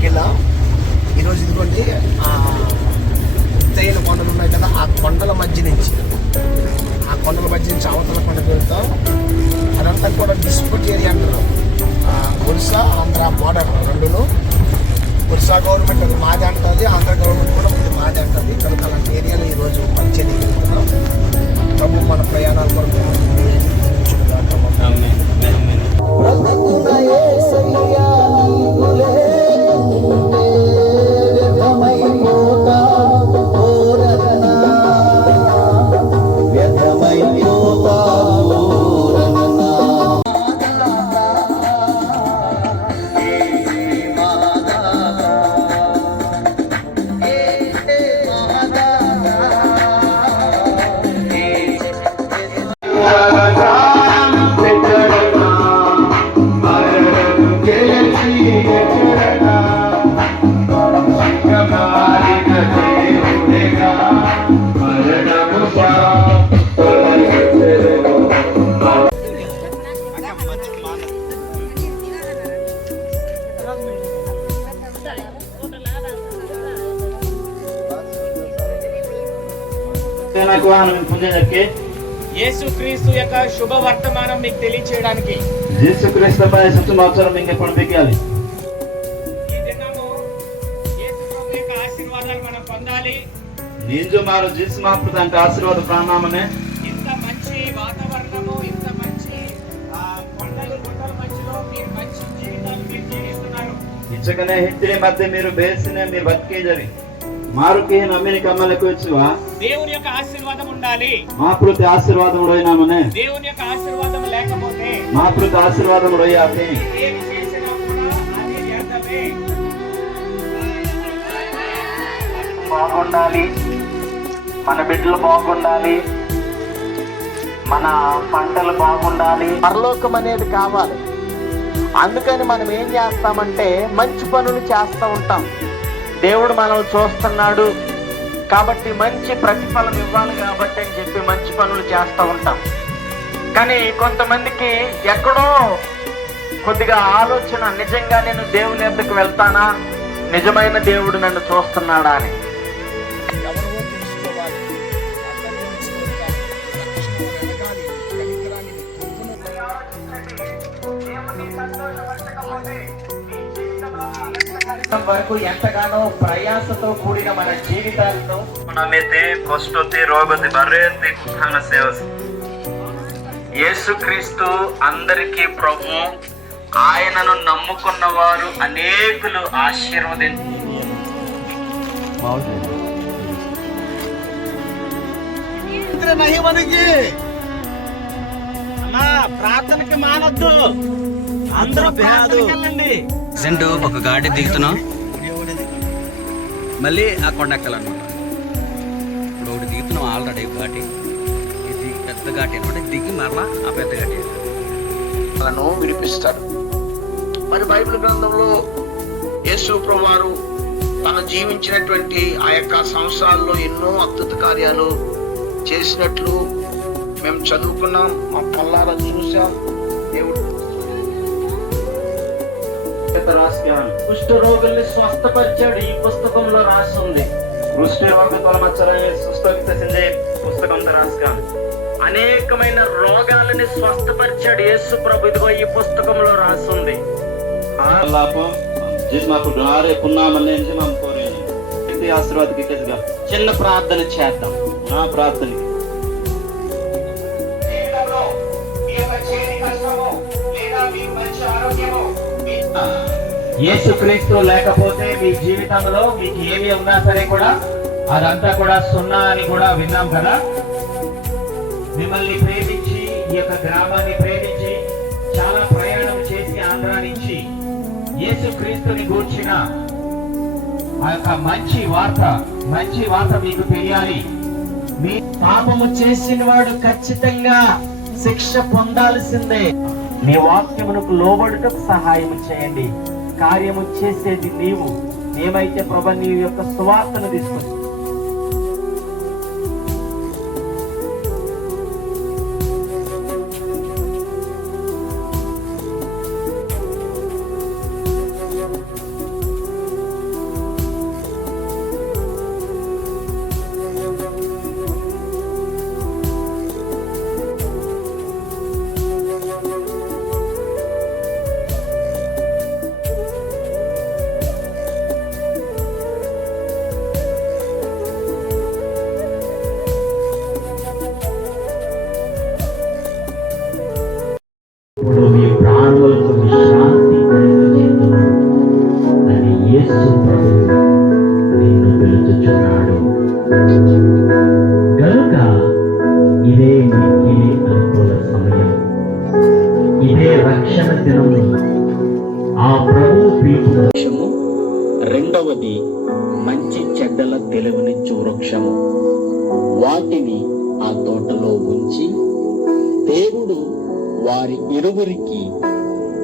కొండకి వెళ్ళాం ఈరోజు ఇదిగోండి ఎత్తైన కొండలు ఉన్నాయి కదా ఆ కొండల మధ్య నుంచి. ఆ కొండల మధ్య నుంచి అవతల కొండకు వెళ్తాం. అదంతా కూడా డిస్ప్యూట్ ఏరియా అంటారు. ఒరిస్సా ఆంధ్ర బార్డర్ రెండును. ఒరిస్సా గవర్నమెంట్ అది మాది అంటుంది ఆంధ్ర గవర్నమెంట్ కూడా ఇది మాది అంటుంది. కనుక అలాంటి ఏరియాలో ఈరోజు మంచిగా యొక్క శుభ వర్తమానం మీకు ఇచ్చకనే హిత్రి మధ్య మీరు బేసిన మీరు బతికే జరిగింది. మారుకి నమ్మిని కమ్మలకు వచ్చివా దేవుని యొక్క ఆశీర్వాదం ఉండాలి. మాతృతి ఆశీర్వాదం రోయినామనే దేవుని యొక్క ఆశీర్వాదం లేకపోతే మాతృతి ఆశీర్వాదం రోయాలి బాగుండాలి. మన బిడ్డలు బాగుండాలి. మన పంటలు బాగుండాలి. పరలోకం అనేది కావాలి. అందుకని మనం ఏం చేస్తామంటే మంచి పనులు చేస్తూ ఉంటాం. దేవుడు మనం చూస్తున్నాడు. కాబట్టి మంచి ప్రతిఫలం ఇవ్వాలి కాబట్టి అని చెప్పి మంచి పనులు చేస్తూ ఉంటాం. కానీ కొంతమందికి ఎక్కడో కొద్దిగా ఆలోచన నిజంగా నేను దేవుని ఎద్దకు వెళ్తానా? నిజమైన దేవుడు నన్ను చూస్తున్నాడా అని. వరకు ఎంతగానో కూడిన మన యేసుక్రీస్తు అందరికీ ప్రభు ఆయనను నమ్ముకున్న వారు అనేకులు ఆశీర్వదించారు మనకి ప్రార్థనకి మానద్దు. అందరూ సెంటు ఒక గాడి దిగుతున్నాం. మళ్ళీ ఆ కొండ ఎక్కాలన్నమాట. ఇప్పుడు ఒకటి దిగుతున్నాం ఆల్రెడీ ఘాటి. ఇది పెద్ద ఘాటి అనమాట దిగి మరలా ఆ పెద్ద ఘాటి. లను విడిపిస్తాడు. మరి బైబిల్ గ్రంథంలో యేసు ప్రభువారు తను జీవించినటువంటి ఆ యొక్క సంవత్సరాల్లో ఎన్నో అద్భుత కార్యాలు చేసినట్లు మేము చదువుకున్నాం మా పొల్లారా చూసాం దేవుడు రాశాను కుష్ఠరోగుల్ని స్వస్థపరిచాడు ఈ పుస్తకంలో రాసి ఉంది కుష్టి రోగ తొలమచ్చరని సుస్థగితసిందే పుస్తకం రాసుకాను అనేకమైన రోగాలని స్వస్థపరిచాడు యేసు ప్రభు. ఇదిగో ఈ పుస్తకంలో రాసి జిస్ మాకు నుంచి మనం ఇది ఆశీర్వాద చిన్న ప్రార్థన చేద్దాం. నా ప్రార్థనకి యేసుక్రీస్తు లేకపోతే మీ జీవితంలో మీకు ఏమి ఉన్నా సరే కూడా అదంతా కూడా సున్నా అని కూడా విన్నాం కదా? మిమ్మల్ని ప్రేమించి ఈ యొక్క గ్రామాన్ని ప్రేమించి చాలా ప్రయాణం చేసి ఆంధ్ర నుంచి యేసుక్రీస్తుని గూర్చిన ఆ యొక్క మంచి వార్త మంచి వార్త మీకు తెలియాలి. మీ పాపము చేసిన వాడు ఖచ్చితంగా శిక్ష పొందాల్సిందే. నీ వాక్యమునకు లోబడుటకు సహాయం చేయండి. కార్యము చేసేది నీవు. ఏమైతే ప్రభ నీ యొక్క సువార్తను తీసుకొచ్చి. మానవులకు శాంతి కలుగుతుంది నిన్ను పిలుచుచున్నాడు గనుక ఇదే మిక్కిలి అనుకూల సమయం ఇదే రక్షణ దినము ఆ ప్రభు పీఠము రెండవది మంచి చెడ్డల తెలివిని చూరక్షము. వాటిని ఆ తోటలో ఉంచి దేవుడు వారి ఇరువురికి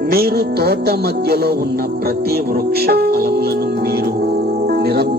మీరు తోట మధ్యలో ఉన్న ప్రతి వృక్ష ఫలములను మీరు నిరంతరం